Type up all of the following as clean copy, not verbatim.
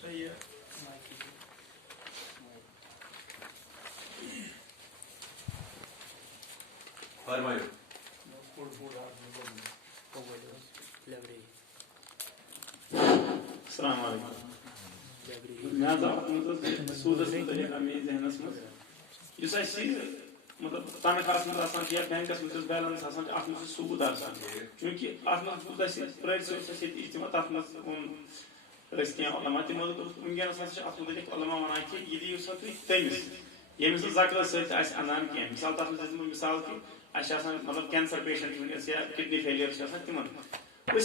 فرمائیو. السلام علیکم. میں سودس متعلق میری ذہنس مز اس مطلب تنخواہس مز آسان یا بینکس مز بیلنس آسان ات مز سود آسان چونکہ ات مز پرٲرۍ صٲب چھِ ییٚتہِ اجتماع تتھ مز ٲسۍ کینٛہہ علما تِمو دوٚپ وٕنکیٚنس ہسا چھِ اتھ متعلق علما ونان کہِ یہِ دِیِو سا تُہۍ تٔمِس ییٚمِس نہٕ زکات سۭتۍ آسہِ اَنان کینٛہہ مثال تتھ منٛز دِمو مثال کہِ اَسہِ چھِ آسان مطلب کینسر پیشنٹ وٕنکیٚس یا کڈنی فیلیر چھِ آسان تِمن أسۍ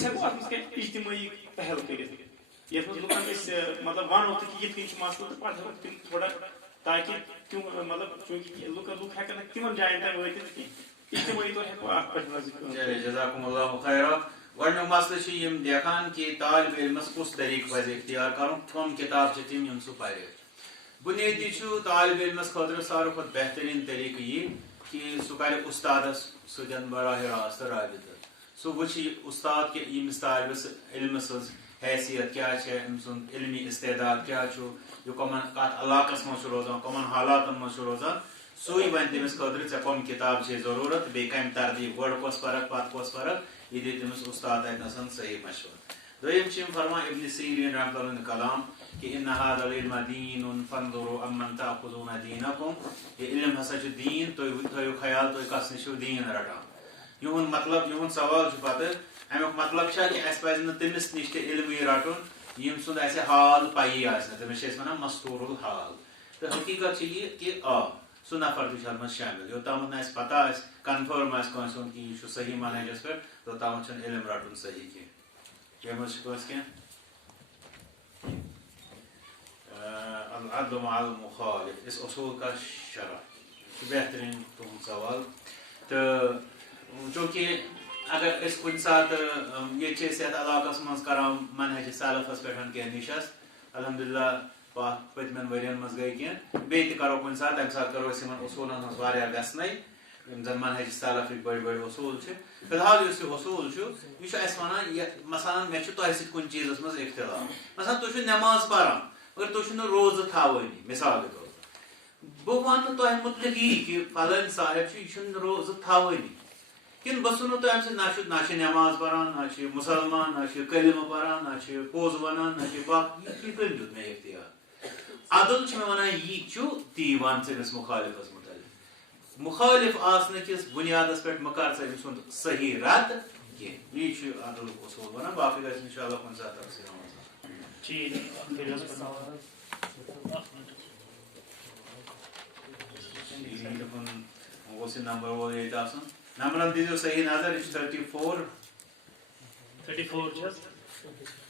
ہٮ۪کو اتھ منٛز کینٛہہ اجتمٲعی پہل کٔرِتھ یتھ منٛز لُکن أسۍ مطلب ونو تہِ کہِ یِتھ کٔنۍ چھُ مسلہٕ تہٕ پتہٕ ہٮ۪کو تِم تھوڑا تاکہِ تِم مطلب چوٗنٛکہِ لُکھ ہٮ۪کن نہٕ تِمن جاین تام وٲتِتھ کینٛہہ اجتمٲعی طور ہٮ۪کو اتھ پٮ۪ٹھ جزاکم اللہ خیرا. گۄڈنیُک مسلہٕ چھُ یِم دیکھان کہِ طالب علمس کُس طریقہٕ پزِ اختیار کرُن کٕم کِتاب چھِ تِم یِم سُہ پرِ. بُنیٲدی چھُ طالب علمس خٲطرٕ ساروی کھۄتہٕ بہتریٖن طریقہٕ یہِ کہِ سُہ کرِ اُستادس سۭتۍ براہ راست رٲبطہٕ. سُہ وٕچھِ اُستاد کہِ ییٚمِس طالبہِ علمہٕ سٕنٛز حیثیت کیٛاہ چھےٚ أمۍ سُنٛد علمی استعداد کیٛاہ چھُ یہِ کٕمن کتھ علاقس منٛز چھُ روزان کٕمن حالاتن منٛز چھُ روزان سُے وَنہِ تٔمِس خٲطرٕ ژےٚ کٕم کِتاب چھے ضروٗرت بیٚیہِ کمہِ ترتیٖب گۄڈٕ کۄس فرق پتہٕ کۄس فرق یہِ دِ تٔمِس اُستاد تتنس صحیح مشورٕ. دوٚیِم چھِ یِم فرمان ابنِ سیٖریٖن رحمۃ اللہ ہُنٛد کلام کہِ اِنَّ هَذَا الْعِلْمَ دِیٖنٌ فَانظُرُوا عَمَّنْ تَأْخُذُونَ دِیٖنَكُمْ. یہِ علم ہسا چھُ دیٖن تُہۍ تھٲیِو خیال تُہۍ کس نِش چھِو دیٖن رٹان. یِہُنٛد مطلب یِہُنٛد سوال چھُ پتہٕ امیُک مطلب چھا کہِ اَسہِ پزِ نہٕ تٔمِس نِش تہِ علمٕے رٹُن ییٚمہِ سُنٛد اَسہِ حال پَیی آسہِ نہٕ تٔمِس چھِ أسۍ وَنان مستوٗر الحال. تہٕ حقیٖقت چھِ یہِ کہِ سُہ نفر تہِ چھُ اَتھ منٛز شٲمِل یوٚتامَتھ نہٕ اَسہِ پتہ آسہِ کنفٲرٕم آسہِ کٲنٛسہِ ہُنٛد کہِ یہِ چھُ صحیح منہجس پٮ۪ٹھ توٚتامَتھ چھُنہٕ علم رٹُن صحیح کینٛہہ. بیٚیہِ منٛز چھُ کٲنٛسہِ کینٛہہ العدل مع المخالف اس اصوٗل کا شرح چھُ بہتریٖن تُہُنٛد سوال. تہٕ چوٗنٛکہِ اگر أسۍ کُنہِ ساتہٕ ییٚتہِ چھِ أسۍ یتھ علاقس منٛز کران منہج سلفس پٮ۪ٹھ کینٛہہ نِشست الحمدللہ پٔتمٮ۪ن ؤرین منٛز گٔے کینٛہہ بیٚیہِ تہِ کرو کُنہِ ساتہٕ تمہِ ساتہٕ کرو أسۍ یِمن اصوٗلن ہٕنٛز واریاہ گژھنَے یِم زن منہج سلفٕکۍ بٔڑۍ بٔڑۍ اصوٗل چھِ. فی الحال یُس یہِ اصوٗل چھُ یہِ چھُ اَسہِ وَنان یتھ مثلاً مےٚ چھُ تۄہہِ سۭتۍ کُنہِ چیٖزس منٛز اختلاف مثلاً تُہۍ چھِو نٮ۪ماز پران مگر تُہۍ چھِو نہٕ روزٕ تھاوٲنی مثال کے طور بہٕ وَنہٕ تۄہہِ مُتعلِق یی کہِ فلٲنۍ صاحب چھُ یہِ چھُنہٕ روزٕ تھاوٲنی کِنہٕ بہٕ ژھٕنو تۄہہِ اَمہِ سۭتۍ نہ چھِ نٮ۪ماز پران نہ چھِ مُسلمان نہ چھِ کلمہٕ پران نہ چھِ پوٚز وَنان نہ چھِ باقٕے یہِ کٔمۍ دیُت مےٚ اختیار. عدل چھُ مےٚ وَنان یی چھُ تی وَن ژٕ أمِس مُخالِفس مُتعلِق مُخالِف آسنہٕ کِس بُنیادس پٮ۪ٹھ مہ کر ژٕ أمۍ سُنٛد صحیح رد کینٛہہ یی چھُ عدلُک اصوٗل وَنان باقٕے گژھِ اِنشاء اللہ کُنہِ ساتہٕ تفصیٖل گوٚژھ یہِ نمبر وول ییٚتہِ آسُن نمبرن دیٖزیو صحیح نظر یہِ چھُ 34